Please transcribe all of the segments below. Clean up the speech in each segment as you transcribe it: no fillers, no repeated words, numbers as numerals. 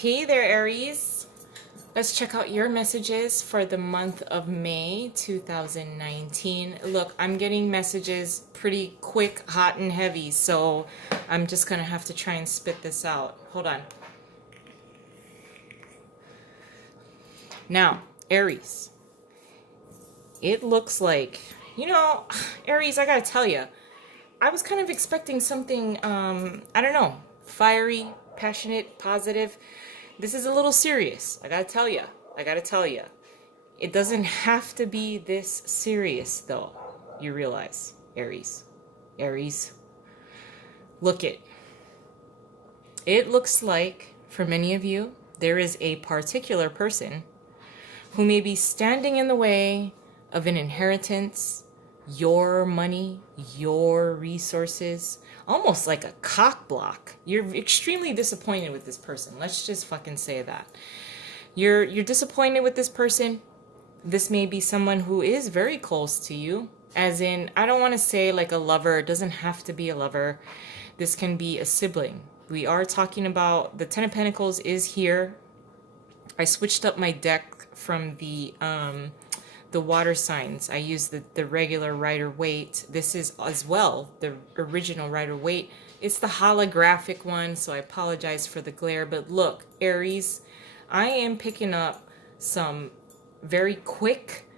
Hey there, Aries. Let's check out your messages for the month of May 2019. Look, I'm getting messages pretty quick, hot, and heavy, so I'm just going to have to try and spit this out. Hold on. Now, Aries, it looks like, Aries, I got to tell you, I was kind of expecting something, I don't know, fiery, passionate, positive. This is a little serious. I gotta tell you. It doesn't have to be this serious, though. You realize, Aries. Aries. Look it. It looks like, for many of you, there is a particular person who may be standing in the way of an inheritance, your money, your resources, almost like a cock block. You're extremely disappointed with this person. Let's just fucking say that. You're disappointed with this person. This may be someone who is very close to you. As in, I don't want to say like a lover. It doesn't have to be a lover. This can be a sibling. We are talking about the Ten of Pentacles is here. I switched up my deck from the water signs. I use the regular Rider-Waite. This is as well the original Rider-Waite. It's the holographic one, so I apologize for the glare. But look, Aries, I am picking up some very quick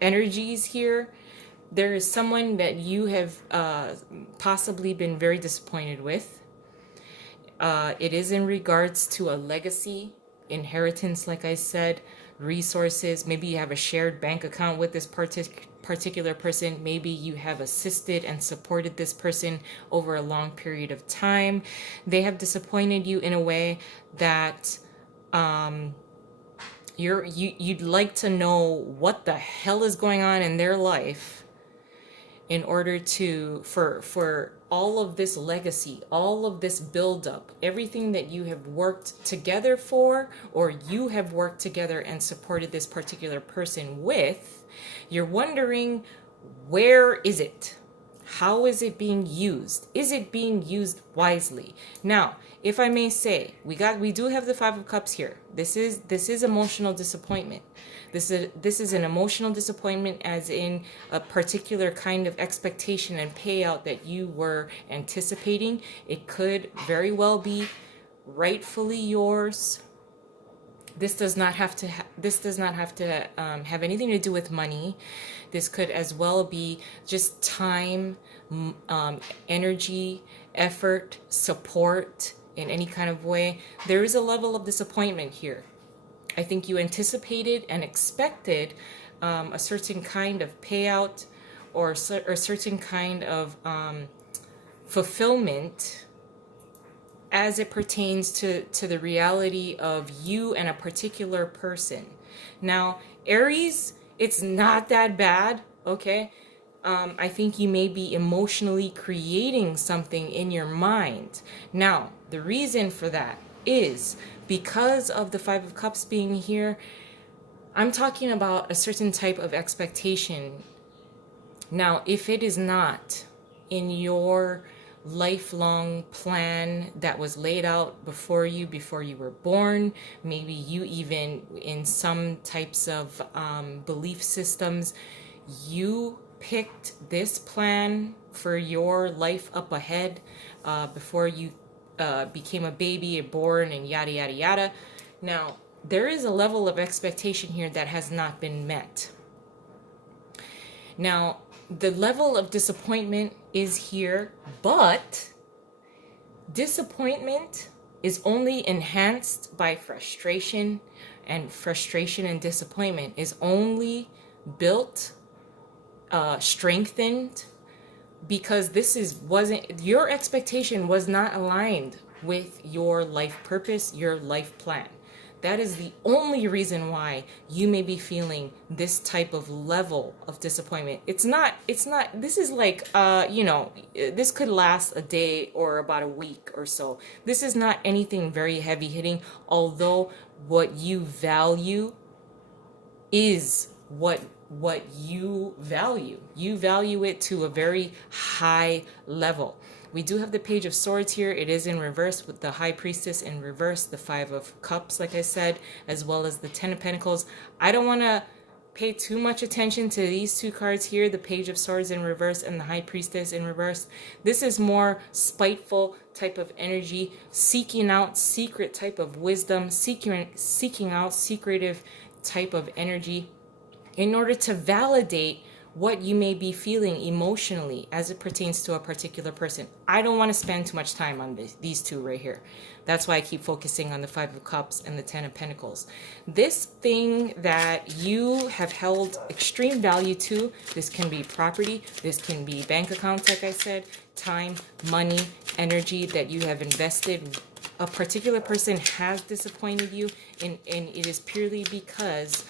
energies here. There is someone that you have possibly been very disappointed with. It is in regards to a legacy, inheritance, like I said, resources. Maybe you have a shared bank account with this particular person. Maybe you have assisted and supported this person over a long period of time. They have disappointed you in a way that you'd like to know what the hell is going on in their life in order to for all of this legacy, all of this buildup, everything that you have worked together for, or you have worked together and supported this particular person with, you're wondering, where is it? How is it being used? Is it being used wisely? Now, if I may say, we do have the Five of Cups here. This is emotional disappointment. This is an emotional disappointment, as in a particular kind of expectation and payout that you were anticipating. It could very well be rightfully yours. This does not have to have anything to do with money. This could as well be just time, energy, effort, support in any kind of way. There is a level of disappointment here. I think you anticipated and expected a certain kind of payout or a certain kind of fulfillment as it pertains to the reality of you and a particular person. Now, Aries, it's not that bad, okay? I think you may be emotionally creating something in your mind. Now, the reason for that is because of the Five of Cups being here. I'm talking about a certain type of expectation. Now, if it is not in your lifelong plan that was laid out before you were born, maybe you even in some types of belief systems, you picked this plan for your life up ahead before you became a baby, born, and yada yada yada. Now, there is a level of expectation here that has not been met. Now, the level of disappointment is here, but disappointment is only enhanced by frustration, and frustration and disappointment is only built, strengthened, because your expectation was not aligned with your life purpose, your life plan. That is the only reason why you may be feeling this type of level of disappointment. It's not, this is like, this could last a day or about a week or so. This is not anything very heavy hitting, although what you value is what you value. You value it to a very high level. We do have the Page of Swords here. It is in reverse with the High Priestess in reverse, the Five of Cups, like I said, as well as the Ten of Pentacles. I don't want to pay too much attention to these two cards here, the Page of Swords in reverse and the High Priestess in reverse. This is more spiteful type of energy, seeking out secret type of wisdom, seeking out secretive type of energy in order to validate what you may be feeling emotionally as it pertains to a particular person. I don't want to spend too much time on these two right here. That's why I keep focusing on the Five of Cups and the Ten of Pentacles. This thing that you have held extreme value to, this can be property, this can be bank accounts, like I said, time, money, energy that you have invested. A particular person has disappointed you, and it is purely because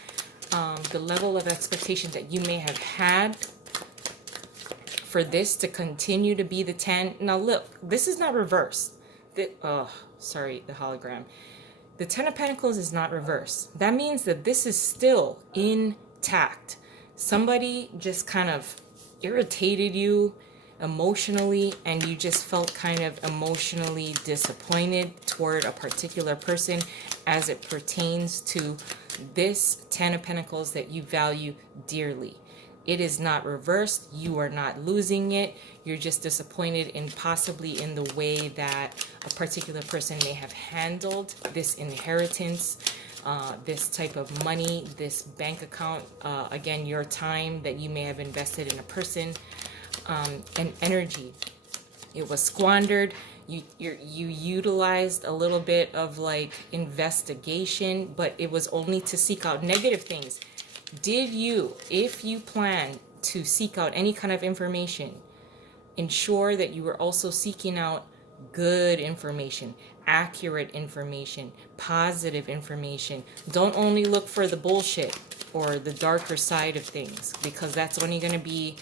the level of expectation that you may have had for this to continue to be the 10. Now look, this is not reversed. Sorry, the hologram. The Ten of Pentacles is not reversed. That means that this is still intact. Somebody just kind of irritated you emotionally, and you just felt kind of emotionally disappointed toward a particular person as it pertains to this Ten of Pentacles that you value dearly. It is not reversed. You are not losing it. You're just disappointed in possibly in the way that a particular person may have handled this inheritance, this type of money, this bank account, again, your time that you may have invested in a person, and energy. It was squandered. You utilized a little bit of like investigation, but it was only to seek out negative things. Did you, if you plan to seek out any kind of information, ensure that you were also seeking out good information, accurate information, positive information? Don't only look for the bullshit or the darker side of things, because that's only going to be,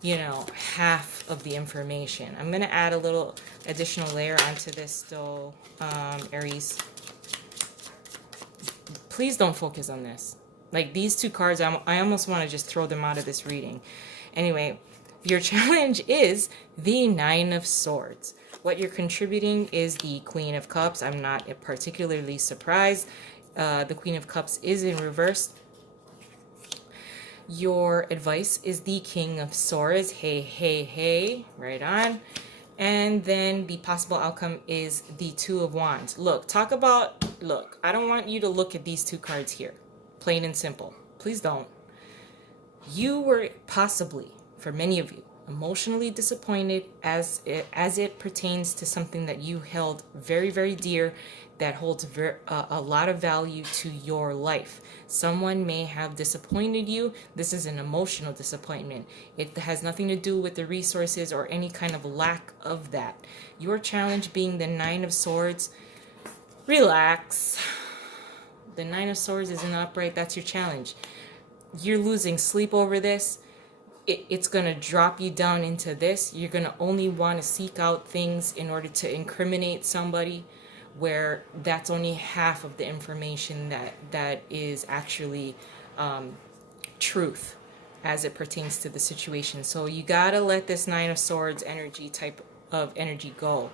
you know, half of the information. I'm going to add a little additional layer onto this though, Aries. Please don't focus on this. Like these two cards, I almost want to just throw them out of this reading. Anyway, your challenge is the Nine of Swords. What you're contributing is the Queen of Cups. I'm not particularly surprised. The Queen of Cups is in reverse. Your advice is the King of Swords. Hey, hey, hey. Right on. And then the possible outcome is the Two of Wands. Look, I don't want you to look at these two cards here. Plain and simple. Please don't. You were possibly, for many of you, emotionally disappointed as it pertains to something that you held very, very dear, that holds a lot of value to your life. Someone may have disappointed you. This is an emotional disappointment. It has nothing to do with the resources or any kind of lack of that. Your challenge being the Nine of Swords, relax. The Nine of Swords is in the upright. That's your challenge. You're losing sleep over this. It's going to drop you down into this. You're going to only want to seek out things in order to incriminate somebody, where that's only half of the information that is actually truth as it pertains to the situation. So you got to let this Nine of Swords type of energy go.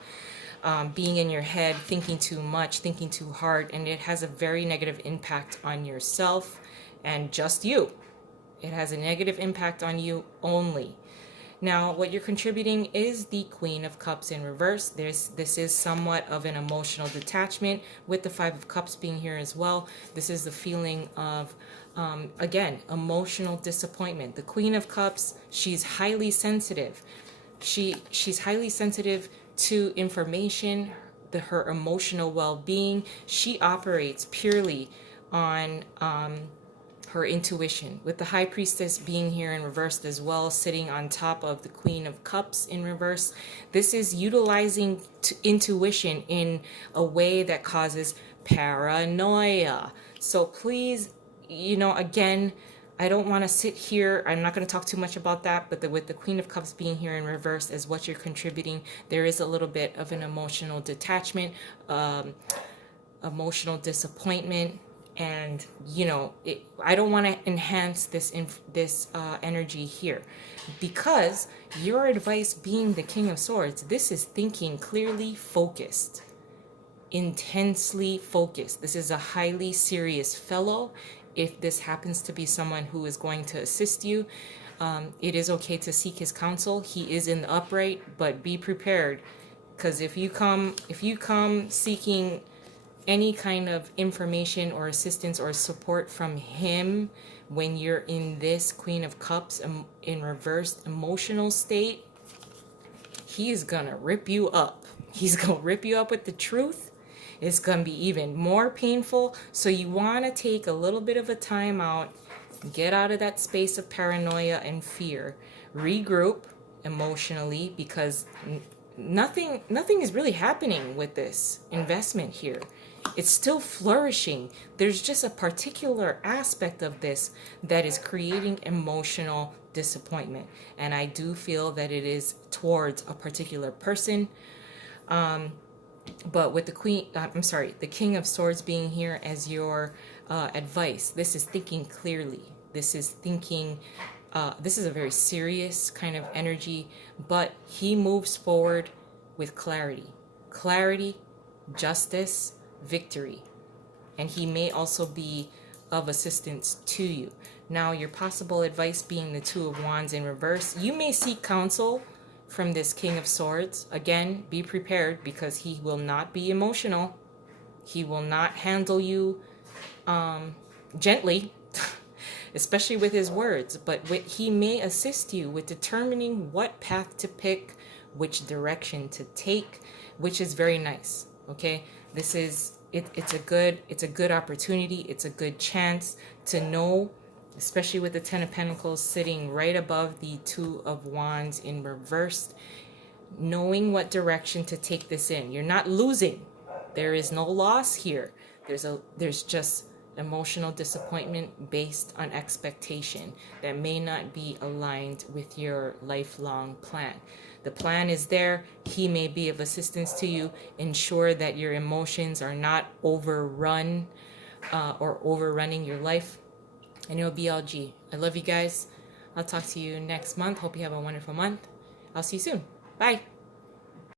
Being in your head, thinking too much, thinking too hard, and it has a very negative impact on yourself and just you. It has a negative impact on you only. Now, what you're contributing is the Queen of Cups in reverse. This is somewhat of an emotional detachment, with the Five of Cups being here as well. This is the feeling of, again, emotional disappointment. The Queen of Cups, she's highly sensitive. She's highly sensitive to information, her emotional well-being. She operates purely on her intuition, with the High Priestess being here in reverse as well, sitting on top of the Queen of Cups in reverse. This is utilizing intuition in a way that causes paranoia. So please, you know, again, I don't want to sit here. I'm not going to talk too much about that, but with the Queen of Cups being here in reverse as what you're contributing, there is a little bit of an emotional detachment, emotional disappointment, And I don't want to enhance this energy here, because your advice being the King of Swords, this is thinking clearly, focused, intensely focused. This is a highly serious fellow. If this happens to be someone who is going to assist you, it is okay to seek his counsel. He is in the upright, but be prepared, because if you come seeking any kind of information or assistance or support from him when you're in this Queen of Cups in reversed emotional state, he is gonna rip you up. He's gonna rip you up with the truth. It's gonna be even more painful. So you want to take a little bit of a time out, get out of that space of paranoia and fear, regroup emotionally, because nothing is really happening with this investment here. It's still flourishing. There's just a particular aspect of this that is creating emotional disappointment, and I do feel that it is towards a particular person. But with the King of Swords being here as your advice, this is thinking clearly. This is thinking, this is a very serious kind of energy, but he moves forward with clarity. Clarity, justice, victory. And he may also be of assistance to you. Now, your possible advice being the Two of Wands in reverse, you may seek counsel from this King of Swords. Again, be prepared, because he will not be emotional. He will not handle you gently, especially with his words. But he may assist you with determining what path to pick, which direction to take, which is very nice. Okay, this is it's a good opportunity. It's a good chance to know, especially with the Ten of Pentacles sitting right above the Two of Wands in reverse, knowing what direction to take this in. You're not losing. There is no loss here. There's just emotional disappointment based on expectation that may not be aligned with your lifelong plan. The plan is there. He may be of assistance to you. Ensure that your emotions are not overrun or overrunning your life. And it'll be LG. I love you guys. I'll talk to you next month. Hope you have a wonderful month. I'll see you soon. Bye.